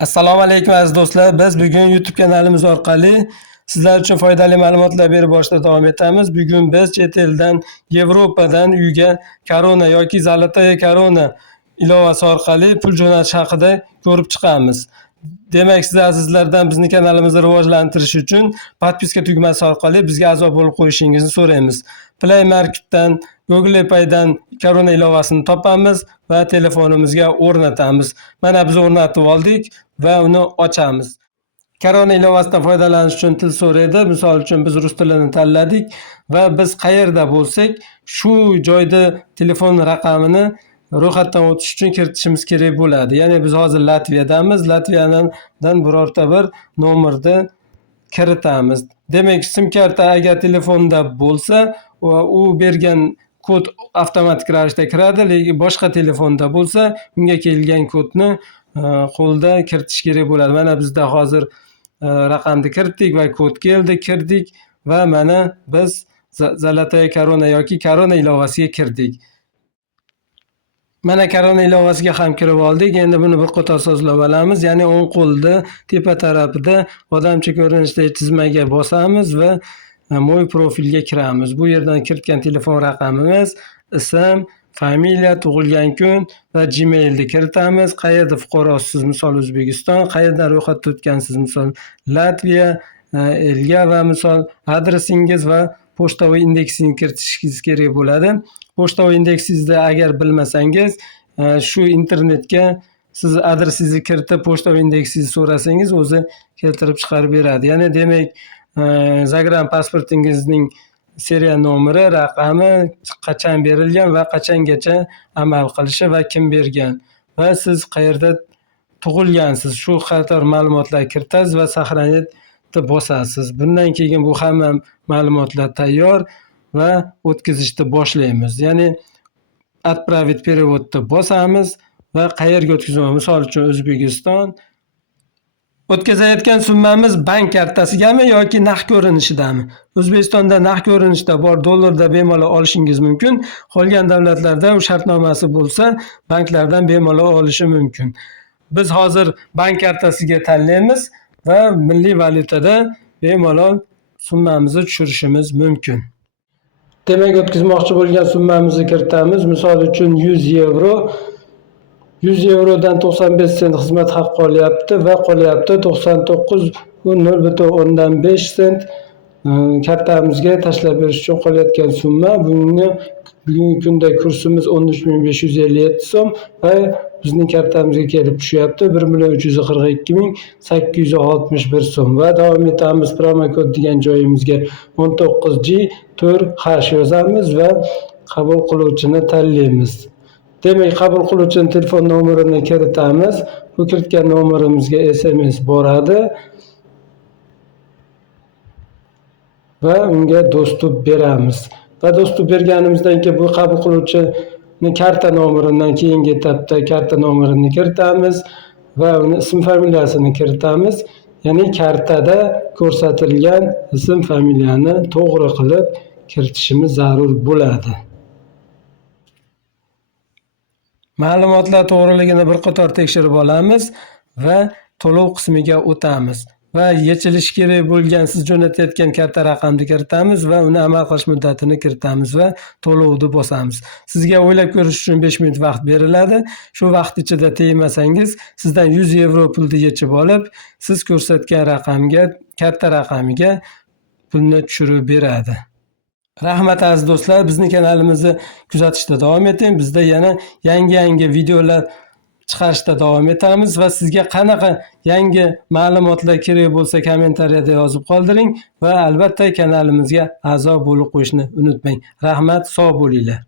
Assalomu alaykum aziz do'stlar. Biz bugun YouTube kanalimiz orqali sizlar uchun foydali ma'lumotlar berib borishda davom etamiz. Bugun biz chet eldan, Yevropadan uyga Korona yoki Zolotaya Korona ilovasi orqali pul jo'natish haqida ko'rib chiqamiz. Demak, siz azizlardan bizni kanalimizni rivojlantirish uchun podpiska tugmasi orqali bizga a'zo bo'lib qo'yishingizni so'raymiz. Play Marketdan, Google Pay'dan Korona ilovasini topamiz va telefonimizga o'rnatamiz. Mana biz o'rnatib oldik va uni ochamiz. Korona ilovasidan foydalanish uchun til so'raydi. Misol uchun biz rus tilini tanladik va biz qayerda bo'lsak, shu joyda telefon raqamini ro'yxatdan o'tish uchun kiritishimiz kerak bo'ladi. Ya'ni biz hozir Latviyadamiz. Latviyadan birorta bir nomerni kiritamiz. Demak, sim karta agar telefonda bo'lsa, u bergan kod avtomatik ravishda kiradi, lekin boshqa telefonda bo'lsa, unga kelgan kodni qo'lda kiritish kerak bo'ladi. Mana bizda hozir raqamni kiritdik va kod keldi, kirdik va mana biz Zolotaya Korona yoki Korona ilovasiga kirdik. Mana Korona ilovasiga ham kirib oldik. Endi buni bir qator sozlab olamiz. Ya'ni o'ng qo'lda tepa tarafida odamcha ko'rinishdagi chizmaga bosamiz va mo'y profilga kiramiz. Bu yerdan kiritgan telefon raqamimiz, ism, familiya, tug'ilgan kun va Gmailni kiritamiz. Qayerda fuqarosiz, misol O'zbekiston, qayerdan ro'yxatdan o'tgansiz, misol Latviya, elga va misol adresingiz va pochtaviy indeksingizni kiritishingiz kerak bo'ladi. Pochtaviy indeksingizni agar bilmasangiz, shu internetga siz adresingizni kiritib, pochtaviy indeksingizni so'rasangiz, o'zi keltirib chiqarib beradi. Ya'ni demak, zagran pasportingizning serial nomeri, raqami, qachon berilgan va qachongacha amal qilishi va kim bergan va siz qayerda tug'ilgansiz, shu qator ma'lumotlarni kiritasiz va saqlanitni bosasiz. Bundan keyin bu hamma ma'lumotlar tayyor va o'tkazishni boshlaymiz. Ya'ni отправить переводni bosamiz va qayerga o'tkazamiz. Misol uchun O'zbekiston. O'tkazayotgan summamiz bank kartasigami yoki naqd ko'rinishidami? O'zbekistonda naqd ko'rinishda bor, dollarda bemalol olishingiz mumkin. Qolgan davlatlarda u shartnomasi bo'lsa, banklardan bemalol olishi mumkin. Biz hozir bank kartasiga tanlaymiz va milliy valyutada bemalol summamizni tushirishimiz mumkin. Demak, o'tkazmoqchi bo'lgan summamizni kiritamiz. Misol uchun 100 yevro. 100 yevrodan 95 sent xizmat haqqi olyapti va qolyapti 99.05 sent kartamizga tashlab berish uchun qolayotgan summa. Bugungi kunda kursimiz 13.557 so'm va bizning kartamizga kelib tushyapti 1.342.861 so'm va davom etamiz. Promokod degan joyimizga 19G4H yozamiz va qabul qiluvchini tanlaymiz. Demak, qabul qiluvchining telefon nomerini kiritamiz. Bu kiritgan nomerimizga SMS boradi va unga dostуп beramiz. Va dostуп berganimizdan keyin bu qabul qiluvchining karta nomeridan keyingi etapda karta nomerini kiritamiz va uni ism familiyasini kiritamiz. Ya'ni kartada ko'rsatilgan ism familiyani to'g'ri qilib kiritishimiz zarur bo'ladi. Ma'lumotlar to'g'riligini bir qator tekshirib olamiz va to'lov qismiga o'tamiz va yechilishi kerak bo'lgan siz jo'natayotgan karta raqamni kiritamiz va uni amal qilish muddatini kiritamiz va to'lovni bosamiz. Sizga o'ylab ko'rish uchun 5 minut vaqt beriladi. Shu vaqt ichida tegmasangiz, sizdan 100 yevro pulni yechib olib, siz ko'rsatgan raqamga, karta raqamiga pulni tushirib beradi. Rahmat aziz do'stlar, bizni kanalimizni kuzatishda davom eting. Bizda yana yangi videolar chiqarishda davom etamiz va sizga qanaqa yangi ma'lumotlar kerak bo'lsa kommentariyada yozib qoldiring va albatta kanalimizga a'zo bo'lib qo'yishni unutmang. Rahmat, sog' bo'linglar.